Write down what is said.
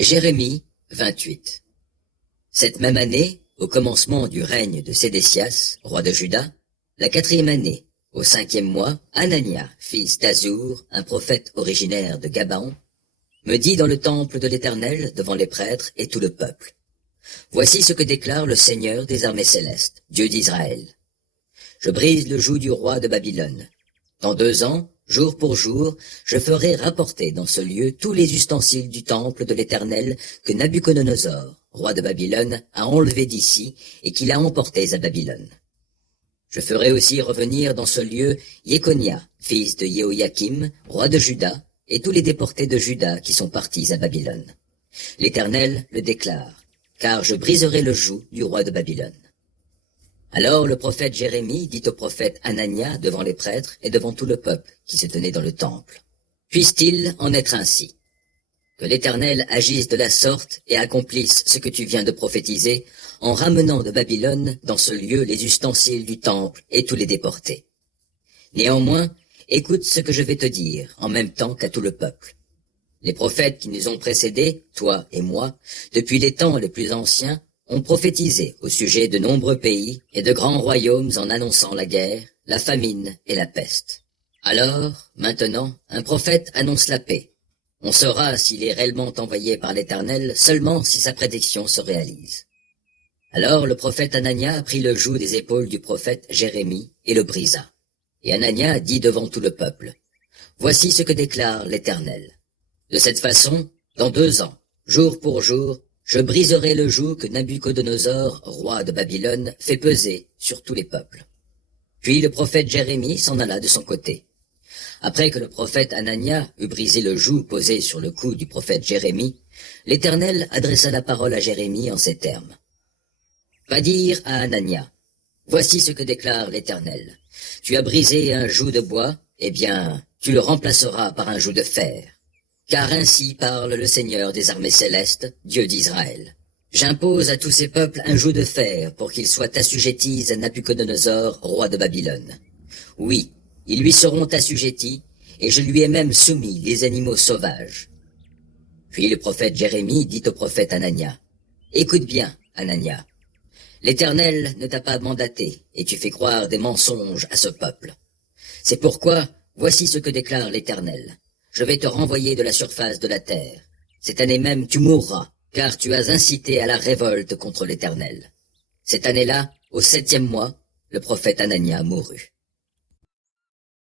Jérémie 28. Cette même année, au commencement du règne de Sédécias, roi de Juda, la 4e année, au 5e mois, Anania, fils d'Azur, un prophète originaire de Gabaon, me dit dans le temple de l'Éternel, devant les prêtres et tout le peuple: Voici ce que déclare le Seigneur des armées célestes, Dieu d'Israël. Je brise le joug du roi de Babylone. Dans 2 ans, jour pour jour, je ferai rapporter dans ce lieu tous les ustensiles du temple de l'Éternel que Nabuchodonosor, roi de Babylone, a enlevés d'ici et qu'il a emportés à Babylone. Je ferai aussi revenir dans ce lieu Jéconia, fils de Jéhoïakim, roi de Juda, et tous les déportés de Juda qui sont partis à Babylone. L'Éternel le déclare, car je briserai le joug du roi de Babylone. Alors le prophète Jérémie dit au prophète Anania devant les prêtres et devant tout le peuple qui se tenait dans le temple: Puisse-t-il en être ainsi? Que l'Éternel agisse de la sorte et accomplisse ce que tu viens de prophétiser en ramenant de Babylone dans ce lieu les ustensiles du temple et tous les déportés. Néanmoins, écoute ce que je vais te dire en même temps qu'à tout le peuple. Les prophètes qui nous ont précédés, toi et moi, depuis les temps les plus anciens, ont prophétisé au sujet de nombreux pays et de grands royaumes en annonçant la guerre, la famine et la peste. Alors, maintenant, un prophète annonce la paix. On saura s'il est réellement envoyé par l'Éternel seulement si sa prédiction se réalise. Alors le prophète Anania prit le joug des épaules du prophète Jérémie et le brisa. Et Anania dit devant tout le peuple: Voici ce que déclare l'Éternel. De cette façon, dans 2 ans, jour pour jour, je briserai le joug que Nabuchodonosor, roi de Babylone, fait peser sur tous les peuples. Puis le prophète Jérémie s'en alla de son côté. Après que le prophète Anania eut brisé le joug posé sur le cou du prophète Jérémie, l'Éternel adressa la parole à Jérémie en ces termes: Va dire à Anania: Voici ce que déclare l'Éternel. Tu as brisé un joug de bois, eh bien, tu le remplaceras par un joug de fer. Car ainsi parle le Seigneur des armées célestes, Dieu d'Israël. J'impose à tous ces peuples un joug de fer pour qu'ils soient assujettis à Nabuchodonosor, roi de Babylone. Oui, ils lui seront assujettis, et je lui ai même soumis les animaux sauvages. Puis le prophète Jérémie dit au prophète Anania: Écoute bien, Anania. L'Éternel ne t'a pas mandaté, et tu fais croire des mensonges à ce peuple. C'est pourquoi, voici ce que déclare l'Éternel. Je vais te renvoyer de la surface de la terre. Cette année même tu mourras, car tu as incité à la révolte contre l'Éternel. Cette année-là, au 7e mois, le prophète Anania mourut.